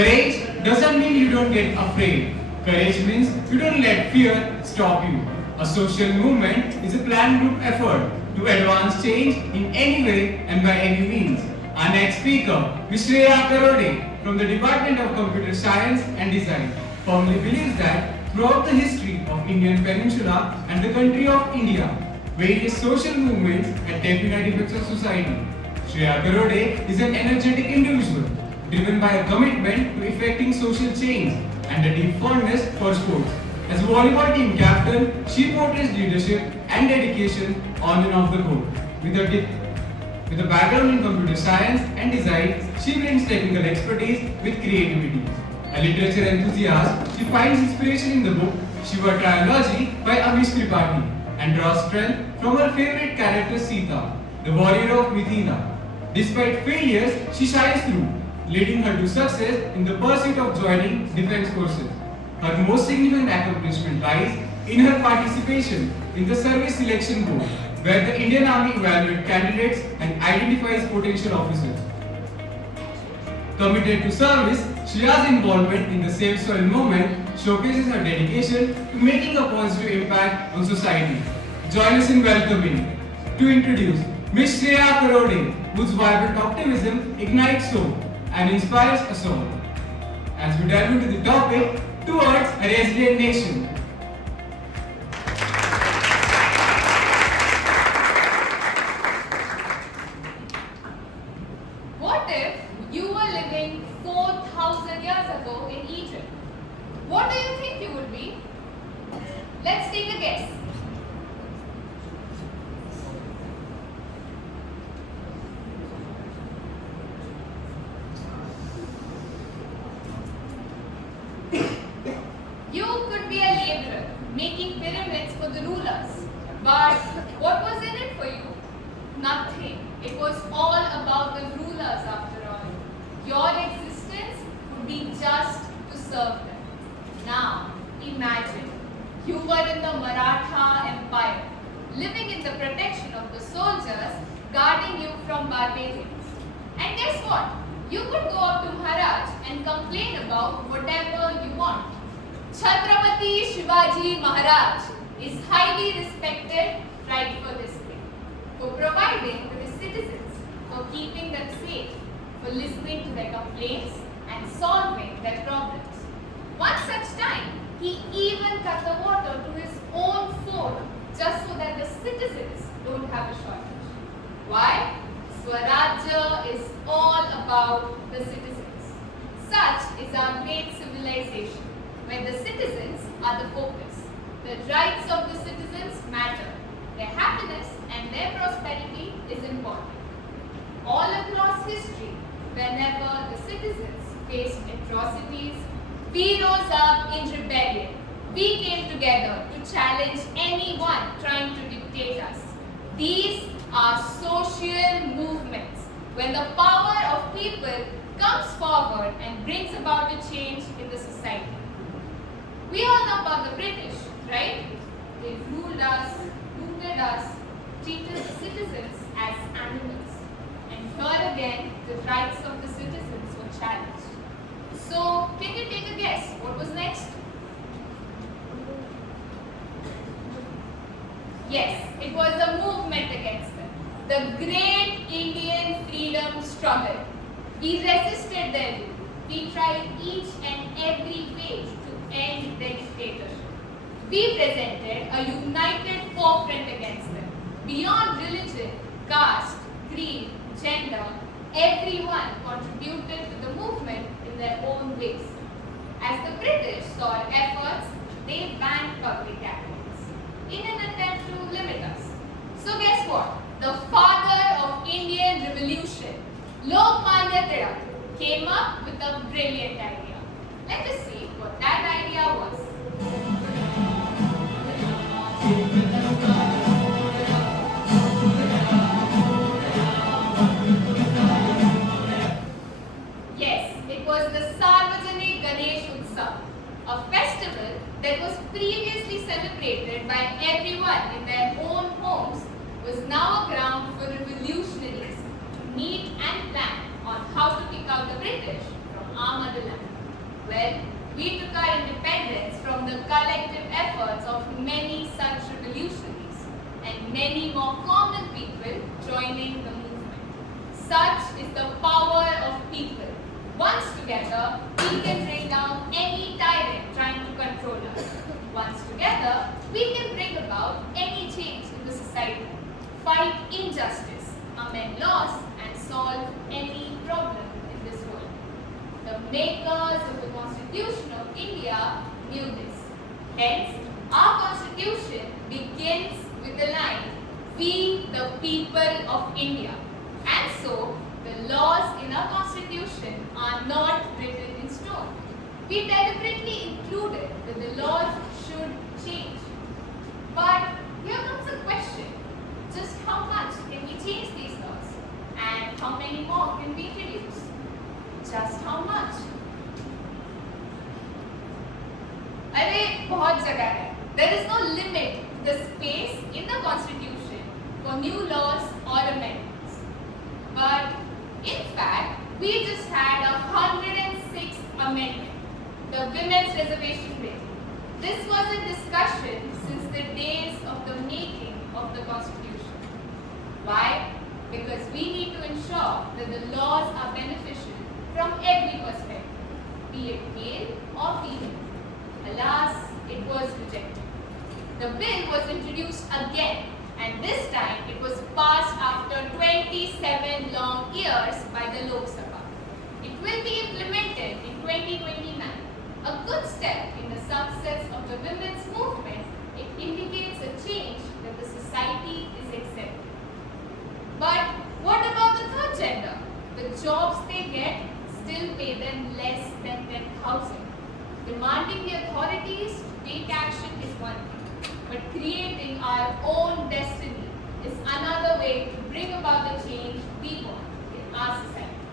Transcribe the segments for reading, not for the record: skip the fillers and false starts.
Courage doesn't mean you don't get afraid. Courage means you don't let fear stop you. A social movement is a planned group effort to advance change in any way and by any means. Our next speaker, Ms. Shreya Karode from the Department of Computer Science and Design, firmly believes that throughout the history of Indian Peninsula and the country of India, various social movements had definite effects on society. Shreya Karode is an energetic individual, driven by a commitment to effecting social change and a deep fondness for sports. As a volleyball team captain, she portrays leadership and dedication on and off the court. With a background in computer science and design, she brings technical expertise with creativity. A literature enthusiast, she finds inspiration in the book Shiva Trilogy by Amish Tripathi and draws strength from her favorite character Sita, the Warrior of Mithila. Despite failures, she shines through, leading her to success in the pursuit of joining defense forces. Her most significant accomplishment lies in her participation in the Service Selection Board, where the Indian Army evaluates candidates and identifies potential officers. Committed to service, Shreya's involvement in the Save Soil movement showcases her dedication to making a positive impact on society. Join us in welcoming to introduce Ms. Shreya Karode, whose vibrant optimism ignites hope and inspires us all. As we dive into the topic, towards a resilient nation. What if you were living 4,000 years ago in Egypt? What do you think you would be? Let's take a guess. You could be a laborer, making pyramids for the rulers. But what was in it for you? Nothing. It was all about the rulers after all. Your existence would be just to serve them. Now, imagine, you were in the Maratha Empire, living in the protection of the soldiers guarding you from barbarians. And guess what? You could go up to Maharaj and complain about whatever you want. Chhatrapati Shivaji Maharaj is highly respected right for this thing, for providing for his citizens, for keeping them safe, for listening to their complaints and solving their problems. One such time, he even cut the water to his own fort just so that the citizens don't have a shortage. Why? Swarajya is all about the citizens. Such is our great civilization, where the citizens are the focus. The rights of the citizens matter. Their happiness and their prosperity is important. All across history, whenever the citizens faced atrocities, we rose up in rebellion. We came together to challenge anyone trying to dictate us. These are social movements, when the power of people comes forward and brings about a change in the society. We all know about the British, right? They ruled us, looted us, treated the citizens as animals. And here again, the rights of the citizens were challenged. So, can you take a guess? What was next? Yes, it was a movement against them. The great Indian freedom struggle. We resisted their rule. We tried each and every way to end their dictatorship. We presented a united forefront against them. Beyond religion, caste, creed, gender, everyone contributed to the movement in their own ways. As the British saw our efforts, they banned public gatherings in an attempt to limit us. So guess what? The father of Indian Revolution, Lokmanya Tilak, came up with a brilliant idea. Let us see what that idea was. Yes, it was the Sarvajanik Ganesh Utsav, a festival that was previously celebrated by everyone in their own homes, was now a ground for revolutionaries to meet and plan on how to kick out the British from our motherland. Well, we took our independence from the collective efforts of many such revolutionaries and many more common people joining the movement. Such is the power of people. Once together, we can bring down any tyrant trying to control us. Once together, we can bring about any change in the society, fight injustice, amend laws, and solve any problem in this world. The makers of the Constitution of India knew this. Hence, our Constitution begins with the line, "We the people of India." And so, the laws in our Constitution are not written in stone. We deliberately included that the laws should change. But here comes a question. Just how much can we change these laws? And how many more can we introduce? Just how much? अरे बहुत जगह है. There is no limit to the space in the Constitution for new laws or amendments. But in fact, we just had a 106th amendment, the Women's Reservation Bill. This was a discussion since the days of the making of the Constitution. Why? Because we need to ensure that the laws are beneficial from every perspective, be it male or female. Alas, it was rejected. The bill was introduced again, and this time it was passed after 27 long years by the Lok Sabha. It will be implemented in 2029. A good step in the success of the women's movement. It indicates a change that the society is accepting. But what about the third gender? The jobs they get still pay them less than 10,000. Demanding the authorities to take action is one thing, but creating our own destiny is another way to bring about the change we want in our society.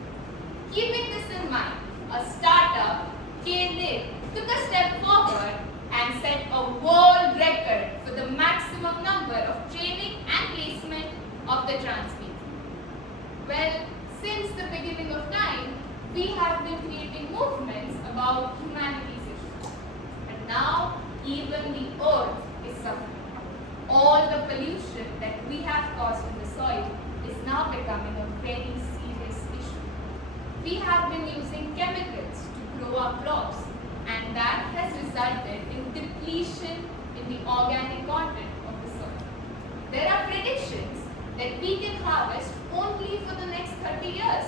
Keeping this in mind, a startup, K-Live, took a step forward and set a world record for the maximum number of training and placement of the trans people. Well, since the beginning of time, we have been creating movements about humanity's issues. And now, even the earth is suffering. All the pollution that we have caused in the soil is now becoming a very serious issue. We have been using chemicals to grow our crops, and that has resulted in depletion in the organic content of the soil. There are predictions that we can harvest only for the next 30 years.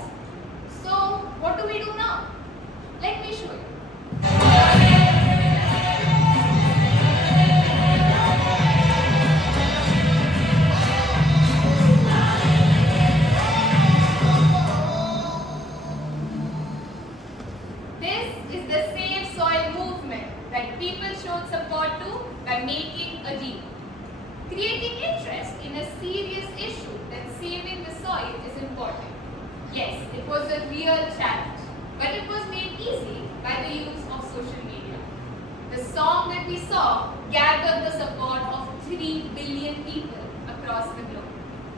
So, what do we do now? Let me show you. This is the Save Soil movement that people showed support to by making a deal. Creating interest in a serious issue that saving the soil is important. Yes, it was a real challenge, but it was made easy by the use of social media. The song that we saw gathered the support of 3 billion people across the globe.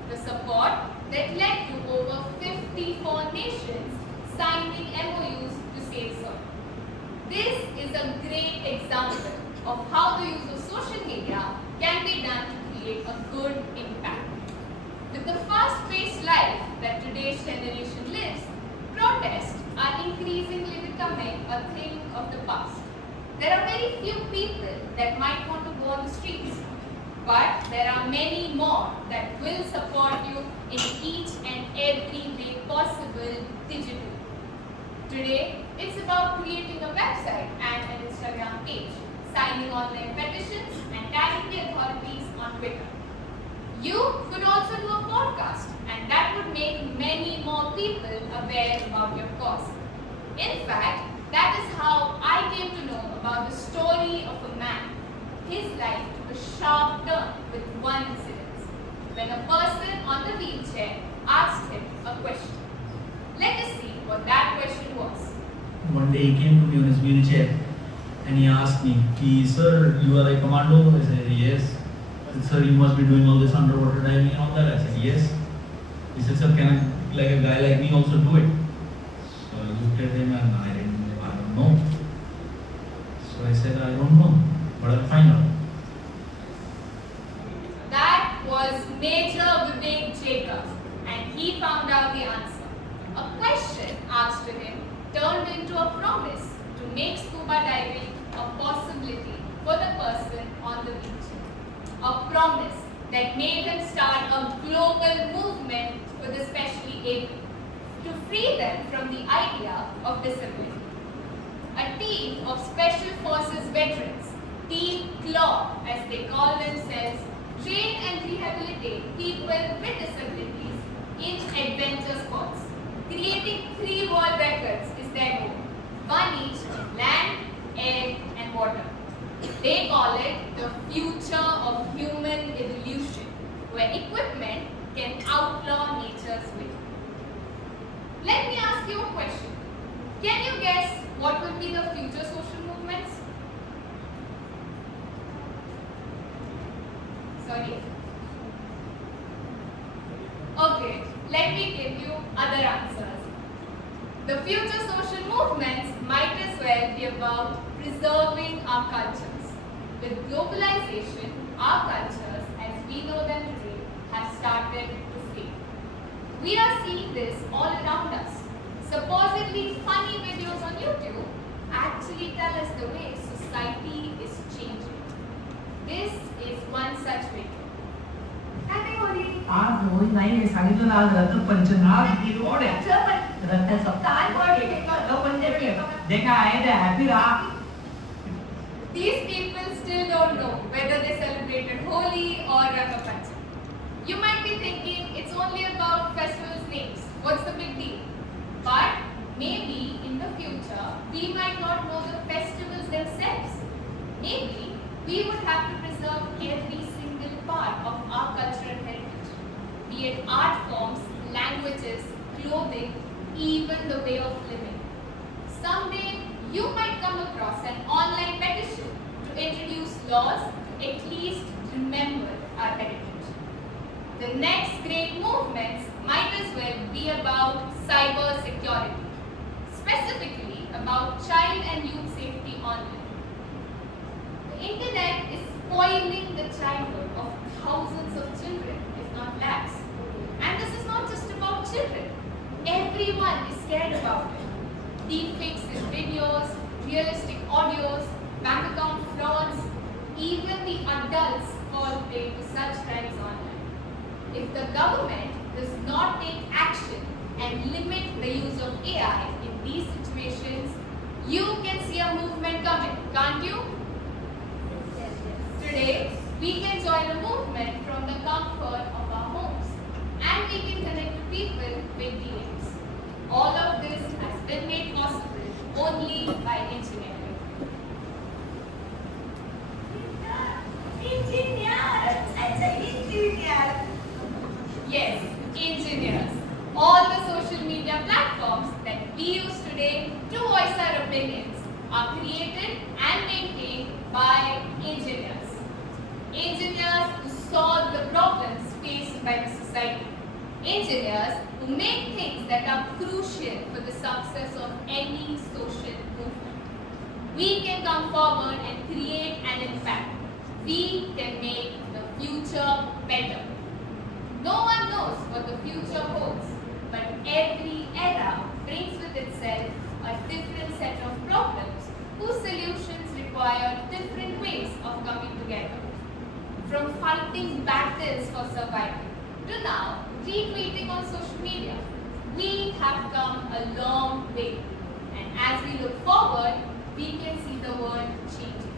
The support that led to over 54 nations signing MOUs to save soil. This is a great example of how the use of social media can be done to create a good impact. With the fast-paced life that today's generation lives, protests are increasingly becoming a thing of the past. There are very few people that might want to go on the streets, but there are many more that will support you in each and every way possible digitally. Today, it's about creating a website and an Instagram page, signing online petitions, and tagging the authorities on Twitter. You could also do a podcast, and that would make many more people aware about your cause. In fact, that is how I came to know about the story of a man. His life took a sharp turn with one incident, when a person on the wheelchair asked him a question. Let us see what that question was. One day he came to me on his wheelchair and he asked me, "Sir, you are a commando?" I said, "Yes." I said, "Sir, you must be doing all this underwater diving and all that." I said, "Yes." He said, "Sir, can a guy like me also do it?" So I looked at him and I don't know. said, I don't know, but I'll find out. That was Major Vivek Jacob, and he found out the answer. A question asked to him turned into a promise to make scuba diving a possibility for the person on the beach. A promise that made him start a global movement for the specially able, to free them from the idea of disability. A team of Special Forces veterans, Team CLAW as they call themselves, train and rehabilitate people with disabilities in adventure sports. Creating 3 world records is their goal, 1 each in land, air and water. They call it the future of human evolution, where equipment can outlaw nature's will. Let me ask you a question. Can you guess what will be the future social movements? Sorry? Okay, let me give you other answers. The future social movements might as well be about preserving our cultures. With globalization, our cultures, as we know them today, have started to fade. We are seeing this all around us. Supposedly funny videos on YouTube actually tell us the way society is changing. This is one such video. आज रोज नाही सांगितलं ना आज रथ पंचनाथ की road आहे रथाचं देखा आहे ते हॅपी रहा. These people still don't know whether they celebrated Holi or Ratha Panchami. You might be thinking it's only about festivals' names. What's the big deal? But maybe in the future we might not know the festivals themselves. Maybe we would have to preserve every single part of our cultural heritage, be it art forms, languages, clothing, even the way of living. Someday you might come across an online petition to introduce laws to at least remember our heritage. The next great movements might as well be about cyber security, specifically about child and youth safety online. The internet is spoiling the childhood of thousands of children, if not lakhs. And this is not just about children. Everyone is scared about it. Deepfakes in videos, realistic audios, bank account frauds, even the adults fall prey to such crimes online. If the government does not take action and limit the use of AI in these situations, you can see a movement coming, can't you? Today, we can join a movement from the comfort of our homes, and we can connect to people with DMs. All of this has been made possible only by engineering. Yes, engineers. All the social media platforms that we use today to voice our opinions are created and maintained by engineers. Engineers who solve the problems faced by the society. Engineers who make things that are crucial for the success of any social movement. We can come forward and create an impact. We can make the future better. No one knows what the future holds, but every era brings with itself a different set of problems whose solutions require different ways of coming together. From fighting battles for survival to now retweeting on social media, we have come a long way. And as we look forward, we can see the world changing.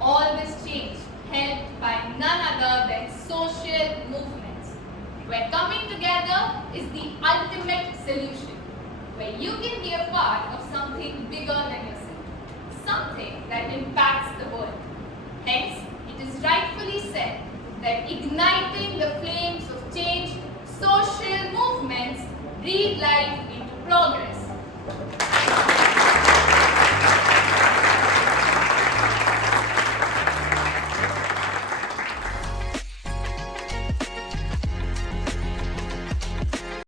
All this change helped by none other than social movements, where coming together is the ultimate solution, where you can be a part of something bigger than yourself, something that impacts the world. Hence, it is rightfully said that igniting the flames of change, social movements breathe life into progress.